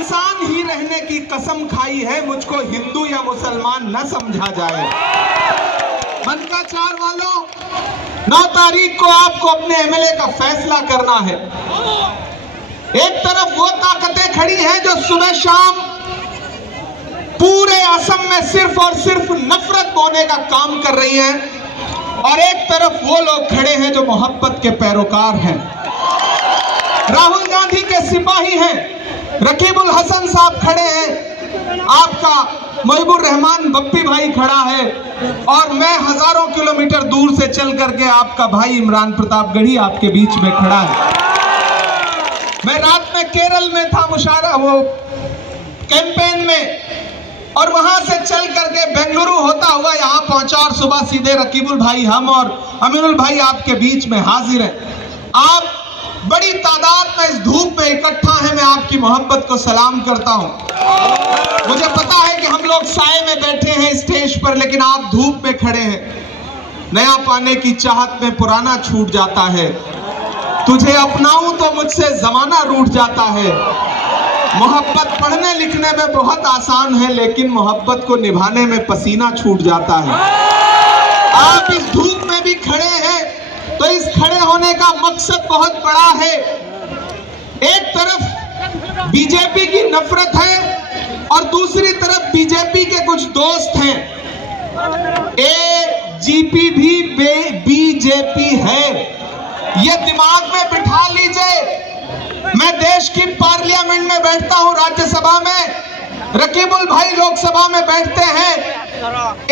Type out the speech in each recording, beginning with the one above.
इंसान ही रहने की कसम खाई है, मुझको हिंदू या मुसलमान न समझा जाए। मन का चार वालों, 9 तारीख को आपको अपने एमएलए का फैसला करना है। एक तरफ वो ताकतें खड़ी हैं जो सुबह शाम पूरे असम में सिर्फ और सिर्फ नफरत बोने का काम कर रही हैं, और एक तरफ वो लोग खड़े हैं जो मोहब्बत के पैरोकार हैं। राहुल गांधी के सिपाही हैं, रकीबुल हसन साहब खड़े हैं, आपका मुहिबुर रहमान बप्पी भाई खड़ा है, और मैं हजारों किलोमीटर दूर से चल करके आपका भाई इमरान प्रतापगढ़ी आपके बीच में खड़ा है। मैं रात में केरल में था वो कैंपेन में, और वहां से चल करके बेंगलुरु होता हुआ यहां पहुंचा, और सुबह सीधे रकीबुल भाई हम और अमीनुल भाई आपके बीच में हाजिर हैं। आप बड़ी तादाद में इस धूप में इकट्ठा है, मैं आपकी मोहब्बत को सलाम करता हूं। मुझे पता है कि हम लोग साए में बैठे हैं स्टेज पर, लेकिन आप धूप में खड़े हैं। नया पाने की चाहत में पुराना छूट जाता है, तुझे अपनाऊं तो मुझसे जमाना रूठ जाता है। मोहब्बत पढ़ने लिखने में बहुत आसान है, लेकिन मोहब्बत को निभाने में पसीना छूट जाता है। आप इस धूप में भी खड़े हैं, तो इस खड़े होने का मकसद बहुत बड़ा है। एक तरफ बीजेपी की नफरत है, और दूसरी तरफ बीजेपी के कुछ दोस्त हैं। एजीपी भी बीजेपी है, ये दिमाग में बिठा लीजिए। मैं देश की पार्लियामेंट में बैठता हूं, राज्यसभा में, रकीबुल भाई लोकसभा में बैठते हैं।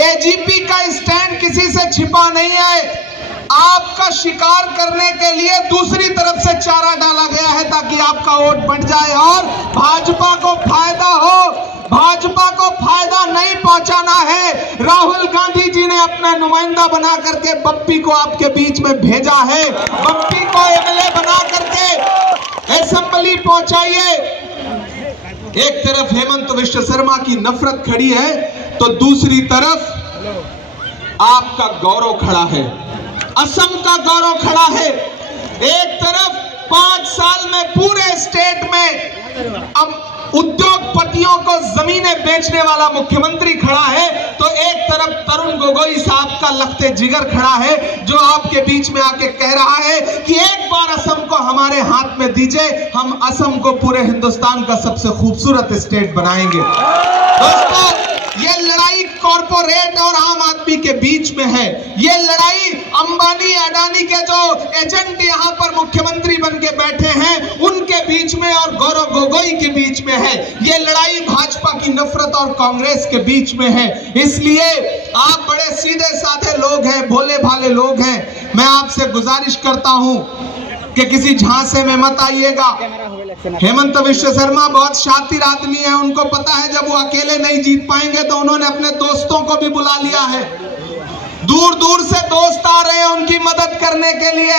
एजीपी का स्टैंड किसी से छिपा नहीं है। आपका शिकार करने के लिए दूसरी तरफ से चारा डाला गया है, ताकि आपका वोट बढ़ जाए और भाजपा को फायदा हो। भाजपा को फायदा नहीं पहुंचाना है। राहुल गांधी जी ने अपना नुमाइंदा बना करके बप्पी को आपके बीच में भेजा है। बप्पी को एमएलए बना करके असेंबली पहुंचाइए। एक तरफ हेमंत विश्व शर्मा की नफरत खड़ी है, तो दूसरी तरफ आपका गौरव खड़ा है, असम का गौरव खड़ा है। एक तरफ 5 साल में पूरे स्टेट में अब उद्योगपतियों को जमीनें बेचने वाला मुख्यमंत्री खड़ा है, तो एक तरफ तरुण गोगोई साहब का लखते जिगर खड़ा है, जो आपके बीच में आके कह रहा है कि एक बार असम को हमारे हाथ में दीजिए, हम असम को पूरे हिंदुस्तान का सबसे खूबसूरत स्टेट बनाएंगे। दोस्तों, ये लड़ाई कॉर्पोरेट और आम आदमी के बीच में है। ये लड़ाई अंबानी अडानी के जो एजेंट यहाँ पर मुख्यमंत्री बन के बैठे हैं उनके बीच में और गौरव गोगोई के बीच में है। ये लड़ाई भाजपा की नफरत और कांग्रेस के बीच में है। इसलिए आप बड़े सीधे साधे लोग हैं, भोले भाले लोग हैं, मैं आपसे गुजारिश करता हूं कि किसी झांसे में मत आइएगा। हेमंत विश्व शर्मा बहुत शातिर आदमी है, उनको पता है जब वो अकेले नहीं जीत पाएंगे तो उन्होंने अपने दोस्तों को भी बुला लिया है। दूर दूर से दोस्त आ रहे हैं उनकी मदद करने के लिए।